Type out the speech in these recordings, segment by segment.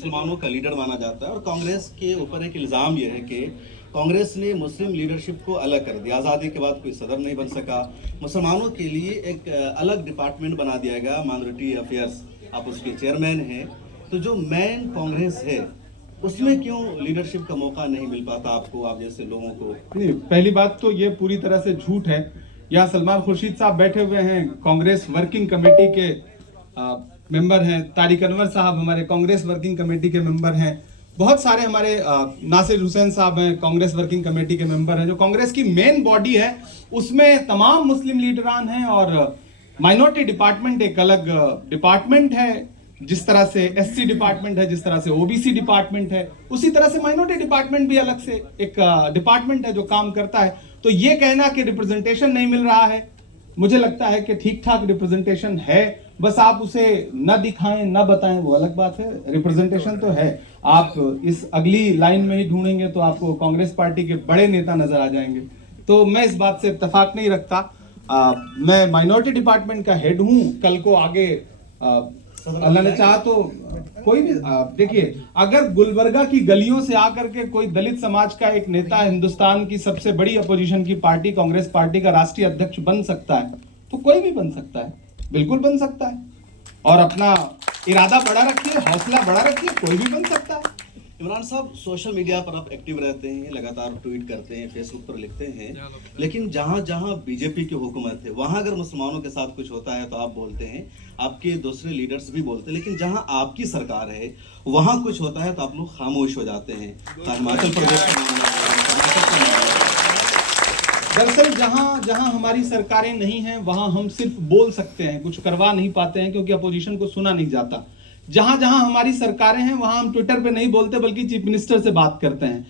मुसलमानों का लीडर माना जाता है और कांग्रेस के ऊपर एक इल्ज़ाम यह है कि कांग्रेस ने मुस्लिम लीडरशिप को अलग कर दिया। आज़ादी के बाद कोई सदर नहीं बन सका, मुसलमानों के लिए एक अलग डिपार्टमेंट बना दिया गया, माइनॉरिटी अफेयर्स, आप उसके चेयरमैन हैं। तो जो मेन कांग्रेस है उसमें क्यों लीडरशिप का मौका नहीं मिल पाता आपको, आप जैसे लोगों को? नहीं, पहली बात तो ये पूरी तरह से झूठ है। यहाँ सलमान खुर्शीद साहब बैठे हुए हैं, कांग्रेस वर्किंग कमेटी के मेंबर हैं। तारिक अनवर साहब हमारे कांग्रेस वर्किंग कमेटी के मेंबर हैं। बहुत सारे हमारे नासिर हुसैन साहब हैं, कांग्रेस वर्किंग कमेटी के मेंबर हैं। जो कांग्रेस की मेन बॉडी है उसमें तमाम मुस्लिम लीडरान हैं और माइनॉरिटी डिपार्टमेंट एक अलग डिपार्टमेंट है। जिस तरह से एससी डिपार्टमेंट है, जिस तरह से ओबीसी डिपार्टमेंट है, उसी तरह से माइनॉरिटी डिपार्टमेंट भी अलग से एक डिपार्टमेंट है जो काम करता है। तो ये कहना कि रिप्रेजेंटेशन नहीं मिल रहा है, मुझे लगता है कि ठीक ठाक रिप्रेजेंटेशन है, बस आप उसे न दिखाएं न बताएं वो अलग बात है। रिप्रेजेंटेशन तो है। आप इस अगली लाइन में ही ढूंढेंगे तो आपको कांग्रेस पार्टी के बड़े नेता नजर आ जाएंगे। तो मैं इस बात से इत्तेफाक नहीं रखता। मैं माइनॉरिटी डिपार्टमेंट का हेड हूं। कल को आगे अल्लाह ने चाहा तो कोई भी देखिए, अगर गुलबर्गा की गलियों से आकर के कोई दलित समाज का एक नेता हिंदुस्तान की सबसे बड़ी अपोजिशन की पार्टी कांग्रेस पार्टी का राष्ट्रीय अध्यक्ष बन सकता है तो कोई भी बन सकता है, बिल्कुल बन सकता है। और अपना इरादा बड़ा रखिए, हौसला बड़ा रखिए, कोई भी बन सकता है। इमरान साहब, सोशल मीडिया पर आप एक्टिव रहते हैं, लगातार ट्वीट करते हैं, फेसबुक पर लिखते हैं, लेकिन जहां जहां बीजेपी की हुकूमत है वहां अगर मुसलमानों के साथ कुछ होता है तो आप बोलते हैं, आपके दूसरे लीडर्स भी बोलते हैं, लेकिन जहां आपकी सरकार है वहां कुछ होता है तो आप लोग खामोश हो जाते हैं। हिमाचल प्रदेश का दरअसल जहां जहां हमारी सरकारें नहीं हैं वहां हम सिर्फ बोल सकते हैं, कुछ करवा नहीं पाते हैं क्योंकि अपोजिशन को सुना नहीं जाता। जहां जहां हमारी सरकारें हैं वहां हम ट्विटर पे नहीं बोलते बल्कि चीफ मिनिस्टर से बात करते हैं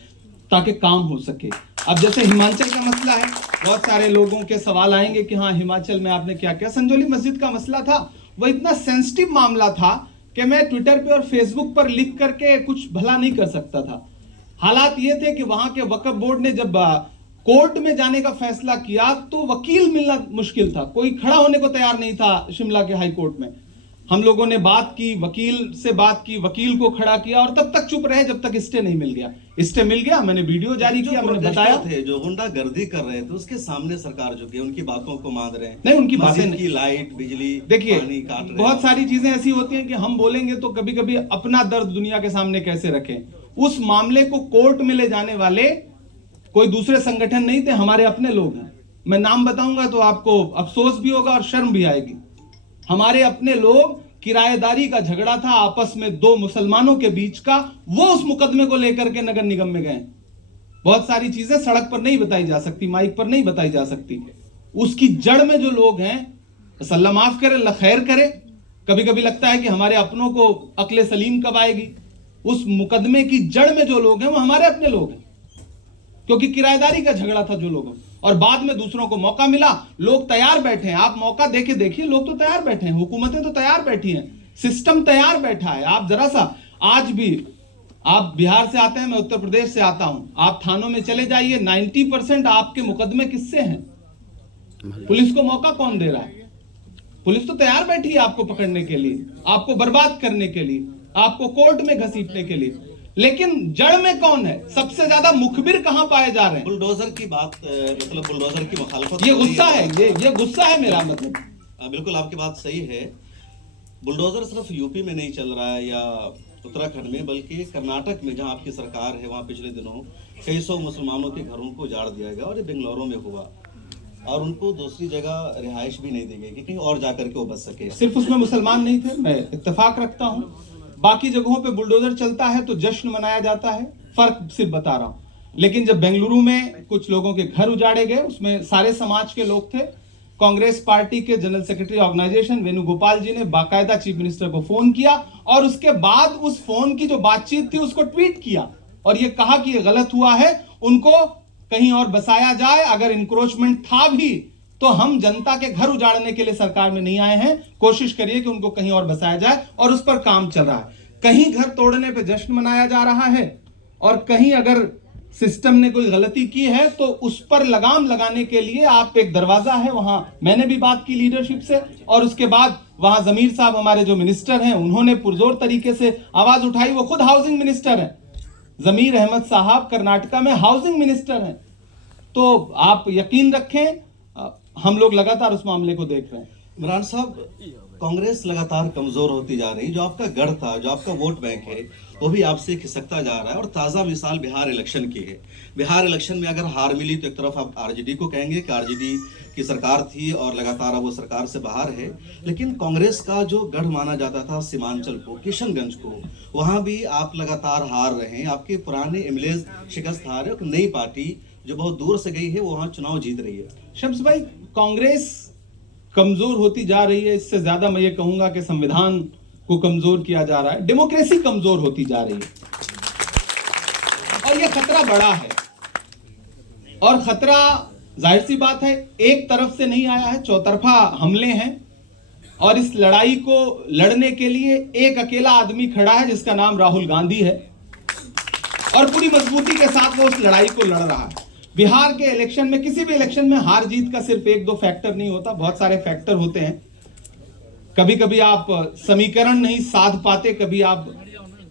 ताकि काम हो सके। अब जैसे हिमाचल का मसला है, बहुत सारे लोगों के सवाल आएंगे कि हाँ हिमाचल में आपने क्या किया। संजौली मस्जिद का मसला था, वो इतना सेंसिटिव मामला था कि मैं ट्विटर पे और फेसबुक पर लिख करके कुछ भला नहीं कर सकता था। हालात ये थे कि वहां के वक्फ बोर्ड ने जब कोर्ट में जाने का फैसला किया तो वकील मिलना मुश्किल था, कोई खड़ा होने को तैयार नहीं था शिमला के हाई कोर्ट में। हम लोगों ने बात की, वकील से बात की, वकील को खड़ा किया और तब तक चुप रहे जब तक स्टे नहीं मिल गया। स्टे मिल गया, मैंने वीडियो जारी किया, मैंने बताया थे जो गुंडागर्दी कर रहे थे उसके सामने सरकार झुकी, उनकी बातों को मान रहे हैं। नहीं, उनकी बातें की लाइट, बिजली, देखिए काट रहे बहुत सारी चीजें ऐसी होती हैं कि हम बोलेंगे तो कभी कभी अपना दर्द दुनिया के सामने कैसे रखें। उस मामले को कोर्ट में ले जाने वाले कोई दूसरे संगठन नहीं थे, हमारे अपने लोग हैं। मैं नाम बताऊंगा तो आपको अफसोस भी होगा और शर्म भी आएगी। हमारे अपने लोग, किराएदारी का झगड़ा था आपस में दो मुसलमानों के बीच का, वो उस मुकदमे को लेकर के नगर निगम में गए। बहुत सारी चीजें सड़क पर नहीं बताई जा सकती, माइक पर नहीं बताई जा सकती। उसकी जड़ में जो लोग हैं, अल्लाह माफ करे, अल्लाह खैर करे। कभी कभी लगता है कि हमारे अपनों को अक्ल सलीम कब आएगी। उस मुकदमे की जड़ में जो लोग हैं वो हमारे अपने लोग हैं, क्योंकि किराएदारी का झगड़ा था जो लोगों, और बाद में दूसरों को मौका मिला। लोग तैयार बैठे हैं, आप मौका देके देखिए, लोग तो तैयार बैठे हैं, हुकूमतें तो तैयार बैठी हैं, सिस्टम तैयार बैठा है। आप जरा सा, आज भी आप बिहार से आते हैं, मैं उत्तर प्रदेश से आता हूं, आप थानों में चले जाइए, 90% आपके मुकदमे किससे हैं? पुलिस को मौका कौन दे रहा है? पुलिस तो तैयार बैठी है आपको पकड़ने के लिए, आपको बर्बाद करने के लिए, आपको कोर्ट में घसीटने के लिए। लेकिन जड़ में कौन है? सबसे ज्यादा मुखबिर कहां पाए जा रहे हैं? बुलडोजर की बात, मतलब बुलडोजर की मुखालफत, ये गुस्सा है, ये गुस्सा है मेरा मतलब। बिल्कुल आपकी बात सही है। बुलडोजर सिर्फ यूपी में नहीं चल रहा है या उत्तराखंड में, बल्कि कर्नाटक में जहां आपकी सरकार है वहां पिछले दिनों कई सौ मुसलमानों के घरों को उजाड़ दिया गया और ये बेंगलुरु में हुआ, और उनको दूसरी जगह रिहाइश भी नहीं दी गई कि कहीं और जाकर के वो बच सके। सिर्फ उसमें मुसलमान नहीं थे, मैं इत्तेफाक रखता हूँ। बाकी जगहों पे बुलडोजर चलता है तो जश्न मनाया जाता है, फर्क सिर्फ बता रहा हूं। लेकिन जब बेंगलुरु में कुछ लोगों के घर उजाड़े गए, उसमें सारे समाज के लोग थे। कांग्रेस पार्टी के जनरल सेक्रेटरी ऑर्गेनाइजेशन वेणुगोपाल जी ने बाकायदा चीफ मिनिस्टर को फोन किया और उसके बाद उस फोन की जो बातचीत थी उसको ट्वीट किया और ये कहा कि ये गलत हुआ है, उनको कहीं और बसाया जाए। अगर इंक्रोचमेंट था भी तो हम जनता के घर उजाड़ने के लिए सरकार में नहीं आए हैं, कोशिश करिए कि उनको कहीं और बसाया जाए, और उस पर काम चल रहा है। कहीं घर तोड़ने पे जश्न मनाया जा रहा है और कहीं अगर सिस्टम ने कोई गलती की है तो उस पर लगाम लगाने के लिए आप एक दरवाजा है वहां। मैंने भी बात की लीडरशिप से और उसके बाद वहां जमीर साहब हमारे जो मिनिस्टर हैं उन्होंने पुरजोर तरीके से आवाज उठाई। वो खुद हाउसिंग मिनिस्टर हैं, जमीर अहमद साहब कर्नाटका में हाउसिंग मिनिस्टर हैं। तो आप यकीन रखें हम लोग लगातार उस मामले को देख रहे हैं। इमरान साहब, कांग्रेस लगातार कमजोर होती जा रही, जो आपका गढ़ था, जो आपका वोट बैंक है, वो भी आपसे खिसकता जा रहा है। और ताज़ा मिसाल बिहार इलेक्शन की है। बिहार इलेक्शन में अगर हार मिली तो एक तरफ आप आरजेडी को कहेंगे कि आरजेडी की सरकार थी और लगातार अब वो सरकार से बाहर है, लेकिन कांग्रेस का जो गढ़ माना जाता था सीमांचल को, किशनगंज को, वहाँ भी आप लगातार हार रहे हैं। आपके पुराने एमएलए शिकस्त हार है और नई पार्टी जो बहुत दूर से गई है वो वहाँ चुनाव जीत रही है। शम्स भाई, कांग्रेस कमजोर होती जा रही है, इससे ज्यादा मैं ये कहूंगा कि संविधान को कमजोर किया जा रहा है, डेमोक्रेसी कमजोर होती जा रही है और ये खतरा बड़ा है। और खतरा जाहिर सी बात है एक तरफ से नहीं आया है, चौतरफा हमले हैं। और इस लड़ाई को लड़ने के लिए एक अकेला आदमी खड़ा है जिसका नाम राहुल गांधी है और पूरी मजबूती के साथ वो उस लड़ाई को लड़ रहा है। बिहार के इलेक्शन में, किसी भी इलेक्शन में हार जीत का सिर्फ एक दो फैक्टर नहीं होता, बहुत सारे फैक्टर होते हैं। कभी कभी आप समीकरण नहीं साध पाते, कभी आप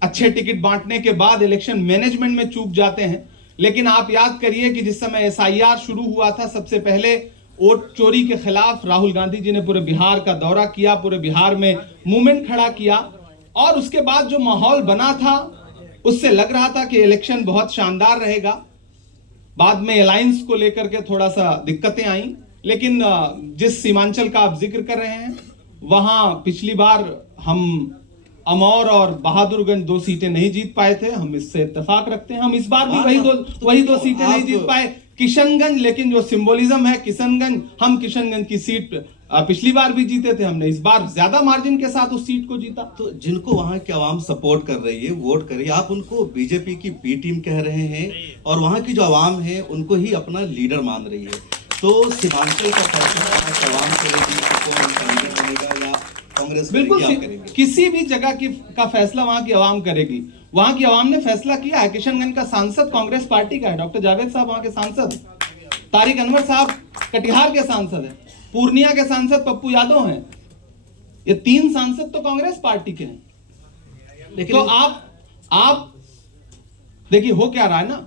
अच्छे टिकट बांटने के बाद इलेक्शन मैनेजमेंट में चूक जाते हैं। लेकिन आप याद करिए कि जिस समय एसआईआर शुरू हुआ था, सबसे पहले वोट चोरी के खिलाफ राहुल गांधी जी ने पूरे बिहार का दौरा किया, पूरे बिहार में मूवमेंट खड़ा किया। और उसके बाद जो माहौल बना था उससे लग रहा था कि इलेक्शन बहुत शानदार रहेगा। बाद में अलायंस को लेकर के थोड़ा सा दिक्कतें आई, लेकिन जिस सीमांचल का आप जिक्र कर रहे हैं वहां पिछली बार हम अमौर और बहादुरगंज 2 सीटें नहीं जीत पाए थे, हम इससे इत्तेफाक रखते हैं। हम इस बार भी वही दो सीटें नहीं जीत पाए। किशनगंज, लेकिन जो सिंबोलिज्म है किशनगंज, हम किशनगंज की सीट पिछली बार भी जीते थे, हमने इस बार ज्यादा मार्जिन के साथ उस सीट को जीता। तो जिनको वहां की आवाम सपोर्ट कर रही है, वोट कर रही है, आप उनको बीजेपी की बी टीम कह रहे हैं और वहां की जो आवाम है उनको ही अपना लीडर मान रही है। तो सीमांचल का फैसला आवाम करेगी, कौन लीडर बनेगा या कांग्रेस बिल्कुल करेगी? किसी भी जगह का फैसला वहां की आवाम करेगी। वहां की आवाम ने फैसला किया है। किशनगंज का सांसद कांग्रेस पार्टी का है, डॉक्टर जावेद साहब वहां के सांसद, तारिक अनवर साहब कटिहार के सांसद हैं, पूर्णिया के सांसद पप्पू यादव हैं। ये 3 सांसद तो कांग्रेस पार्टी के हैं। लेकिन तो आप देखिए हो क्या रहा है ना,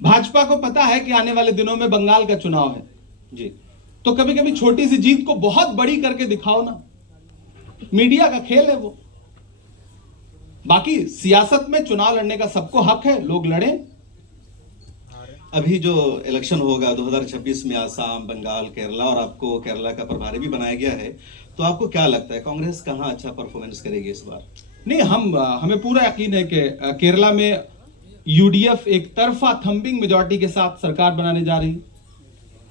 भाजपा को पता है कि आने वाले दिनों में बंगाल का चुनाव है जी, तो कभी कभी छोटी सी जीत को बहुत बड़ी करके दिखाओ ना, मीडिया का खेल है वो। बाकी सियासत में चुनाव लड़ने का सबको हक है, लोग लड़ें। अभी जो इलेक्शन होगा 2026 में आसाम, बंगाल, केरला, और आपको केरला का प्रभारी भी बनाया गया है, तो आपको क्या लगता है कांग्रेस कहां अच्छा परफॉर्मेंस करेगी इस बार? नहीं, हमें पूरा यकीन है कि केरला में यूडीएफ एक तरफा थंपिंग मेजॉरिटी के साथ सरकार बनाने जा रही है।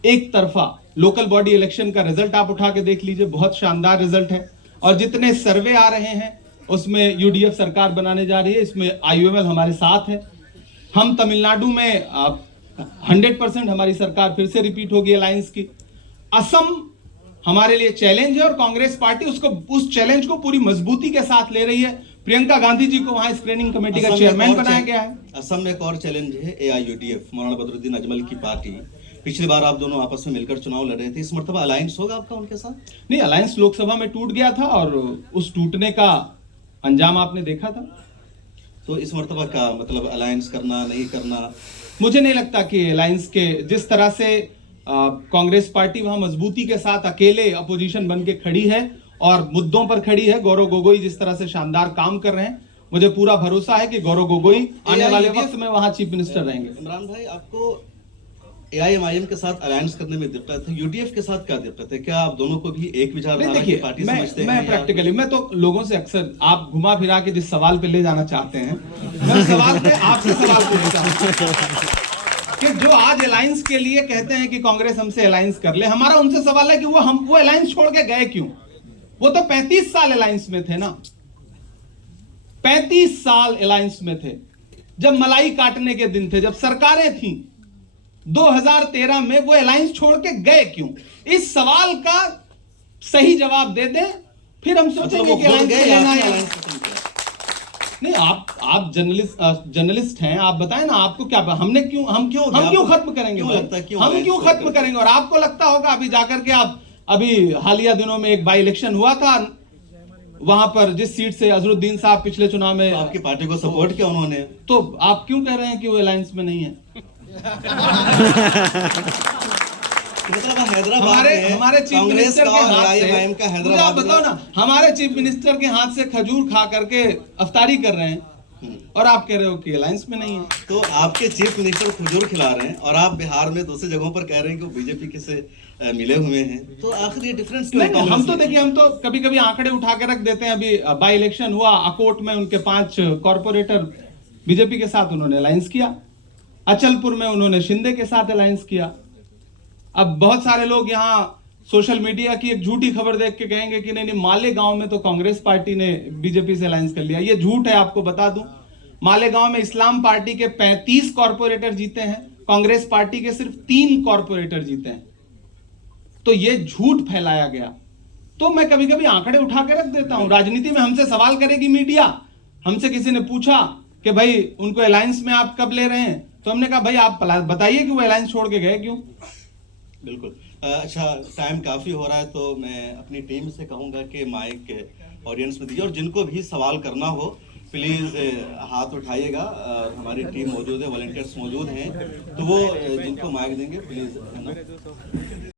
एक तरफा लोकल बॉडी इलेक्शन का रिजल्ट आप उठा के देख लीजिए, बहुत शानदार रिजल्ट है। और जितने सर्वे आ रहे हैं उसमें यूडीएफ सरकार बनाने जा रही है। इसमें आईयूएमएल हमारे साथ है। हम तमिलनाडु में 100% हमारी सरकार फिर से रिपीट होगी अलायंस की। असम हमारे लिए चैलेंज है और कांग्रेस पार्टी उस चैलेंज को पूरी मजबूती के साथ ले रही है। प्रियंका गांधी जी को वहां स्क्रीनिंग कमेटी का चेयरमैन बनाया गया है। असम में एक और चैलेंज है एआईयूडीएफ, मौलाना बदरुद्दीन अजमल की पार्टी। पिछली बार आप दोनों आपस में मिलकर चुनाव लड़ रहे थे, इस मर्तबा अलायंस होगा आपका उनके साथ? नहीं, अलायंस लोकसभा में टूट गया था और उस टूटने का अंजाम आपने देखा था। तो इस मर्तबा का मतलब अलायंस करना नहीं करना? मुझे नहीं लगता कि अलायंस के जिस तरह से कांग्रेस पार्टी वहां मजबूती के साथ अकेले अपोजिशन बन के खड़ी है और मुद्दों पर खड़ी है। गौरव गोगोई जिस तरह से शानदार काम कर रहे हैं, मुझे पूरा भरोसा है कि गौरव गोगोई आने वाले वक्त में वहां चीफ मिनिस्टर रहेंगे। इमरान भाई, आपको एआईएमआईएम के साथ अलायंस करने में दिक्कत है, यूडीएफ के साथ क्या दिक्कत है? क्या आप दोनों को भी एक विचारधारा की पार्टी समझते हैं? मैं प्रैक्टिकली, मैं तो लोगों से अक्सर आप घुमा फिरा के जिस सवाल पे ले जाना चाहते हैं, मैं सवाल पे आपसे सवाल पूछता हूं कि जो आज अलायंस के लिए कहते हैं कि कांग्रेस हमसे अलायंस कर ले, हमारा उनसे सवाल है कि वो अलायंस छोड़ के गए क्यों? वो तो 35 साल अलायंस में थे ना, 35 साल अलायंस में थे। जब मलाई काटने के दिन थे, जब सरकारें थी 2013 में, वो अलायंस छोड़ के गए क्यों? इस सवाल का सही जवाब दे दें, फिर हम सोचेंगे कि अलायंस लेना है। नहीं, आप जर्नलिस्ट हैं, आप बताएं ना, आपको क्या हम क्यों खत्म करेंगे? हम क्यों खत्म करेंगे? और आपको लगता होगा अभी जाकर के आप, अभी हालिया दिनों में एक बाई इलेक्शन हुआ था वहां पर जिस सीट से अजरुद्दीन साहब पिछले चुनाव में, तो आपकी पार्टी को सपोर्ट किया उन्होंने। तो आप क्यों कह रहे हैं कि वो अलायंस में नहीं है? तो मतलब हैदराबाद में हमारे चीफ कांग्रेस मिनिस्टर का के और हाथ से, IMIM का मुझे आप हैदराबाद बताओ ना, हमारे चीफ मिनिस्टर के हाथ से खजूर खा करके अफ्तारी कर रहे हैं और आप कह रहे हो कि अलायंस में नहीं है। तो आपके चीफ मिनिस्टर खजूर खिला रहे हैं और आप बिहार में दूसरी जगहों पर कह रहे हैं कि वो बीजेपी के से मिले हुए हैं, तो आखिर ये डिफरेंस क्यों है? नहीं, हम कांग्रेस तो में? देखिए, हम तो कभी कभी आंकड़े उठा के रख देते हैं। अभी बाई इलेक्शन हुआ, अकोट में उनके 5 कॉर्पोरेटर बीजेपी के साथ उन्होंने अलायंस किया, अचलपुर में उन्होंने शिंदे के साथ अलायंस किया। अब बहुत सारे लोग यहाँ सोशल मीडिया की एक झूठी खबर देख के कहेंगे कि नहीं, मालेगांव में तो कांग्रेस पार्टी ने बीजेपी से अलायंस कर लिया। ये झूठ है, आपको बता दूं। मालेगांव में इस्लाम पार्टी के 35 कॉर्पोरेटर जीते हैं, कांग्रेस पार्टी के सिर्फ 3 कॉर्पोरेटर जीते हैं। तो ये झूठ फैलाया गया। तो मैं कभी कभी आंकड़े उठा के रख देता हूं। राजनीति में हमसे सवाल करेगी मीडिया, हमसे किसी ने पूछा कि भाई उनको अलायंस में आप कब ले रहे हैं, तो हमने कहा भाई आप बताइए कि वो अलायंस छोड़ के गए क्यों। बिल्कुल। अच्छा, टाइम काफी हो रहा है, तो मैं अपनी टीम से कहूंगा कि माइक ऑडियंस में दीजिए और जिनको भी सवाल करना हो प्लीज हाथ उठाइएगा। हमारी टीम मौजूद है, वॉलंटियर्स मौजूद हैं, तो वो जिनको माइक देंगे प्लीज, है ना।